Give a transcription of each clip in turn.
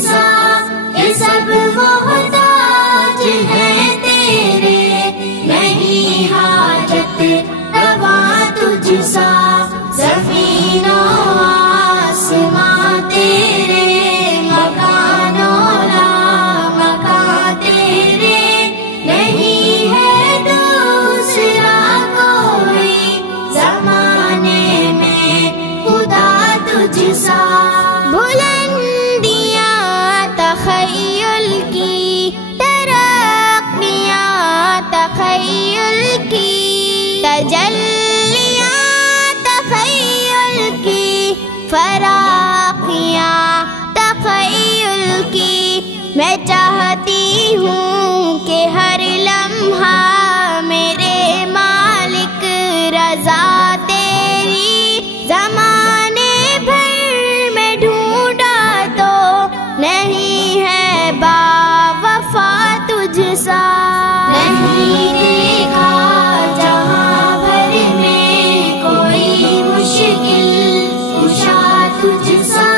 سا، یہ سب محتاج ہیں تیرے، نہیں حاجت روا تجھ سا، زمین و آسمان تیرے، مکان و لامکان تیرے، نہیں ہے دوسرا کوئی زمانے میں خدا تجھ سا۔ بلندیاں تخیل کی، ترقیاں تخیل کی، تجلیاں تخیل کی، فراقیاں تخیل کی، میں چاہتی ہوں کہ ہر لمحہ میرے مالک رضا تیری، زمانے بھر میں ڈھونڈا تو نہیں ہے با وفا تجھ سا، نہیں دیکھا جہاں بھر میں کوئی مشکل کشا تجھ سا،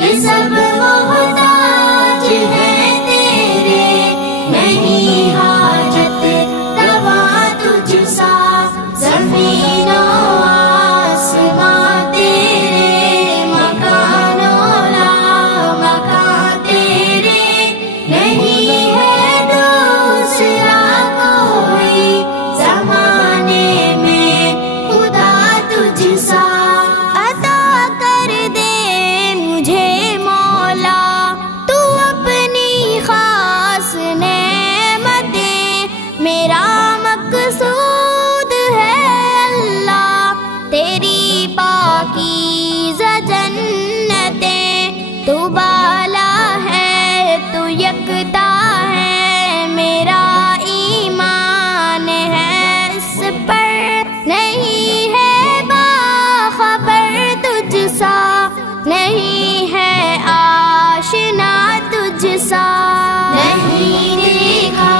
یہ سب محتاج ہیں تیرے، نہیں حاجت روا تجھ سا، زمین و آسمان تیرے، مکان و لامکان تیرے، نہیں ہے دوسرا کوئی زمانے میں خدا تجھ سا۔ عطا کر دے مجھے مولا تو اپنی خاص نعمتیں، میرا مقصود ہے اللہ تیری پاکیزہ جنتیں، تو بالا ہے تو یکتا ہے، میرا ایمان ہے اس پر، نہیں ہے باخبر تجھ سا، نہیں ہے آشنا تجھ سا، نہیں دیکھا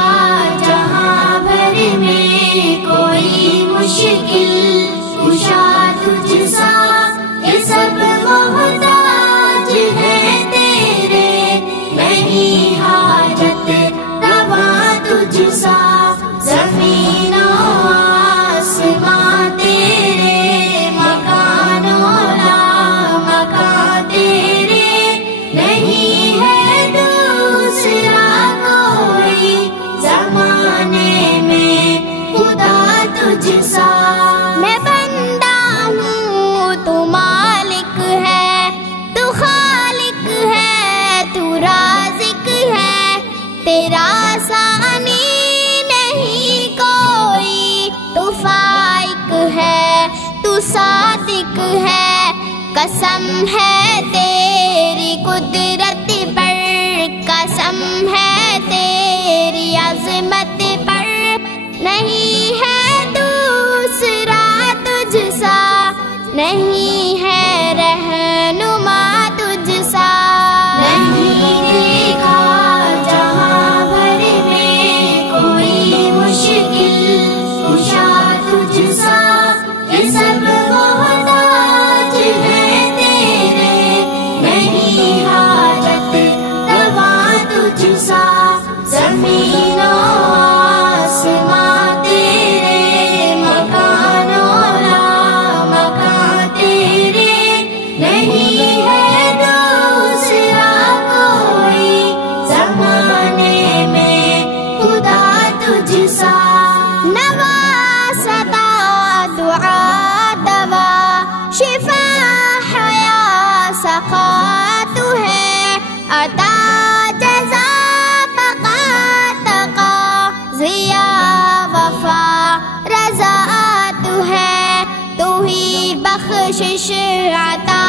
جہاں بھر میں کوئی مشکل کشا تجھ سا، یہ سب محتاج ہیں تیرے، نہیں حاجت روا تجھ سا، زمین و آسمان تیرے، مکان و لامکان تیرے، نہیں ہے دوسرا کوئی زمانے میں خدا تجھ سا۔ میں بندہ ہوں تو مالک ہے، تو خالق ہے، تو رازق ہے، تیرا ثانی نہیں کوئی، تو فائق ہے، تو صادق ہے، قسم ہے تیری قدرت پر، قسم ہے تیری عظمت پر، نہیں ہے دوسرا تجھ سا، نہیں ہے رہنما تجھ سا، نہیں دیکھا جہاں بھر میں کوئی مشکل کشا تجھ سا، یہ سب محتاج ہیں تیرے، نہیں حاجت روا تجھ سا، زمین و آسمان تیرے، مکان و لامکان تیرے، نہیں ہے دوسرا کوئی زمانے میں خدا تجھ سا۔ نواستا دعا دوا، شفا حیا سخا تو ہے، عطا جزا بقا تقا، ضیا وفا رضا تو ہے، تو ہی بخشش عطا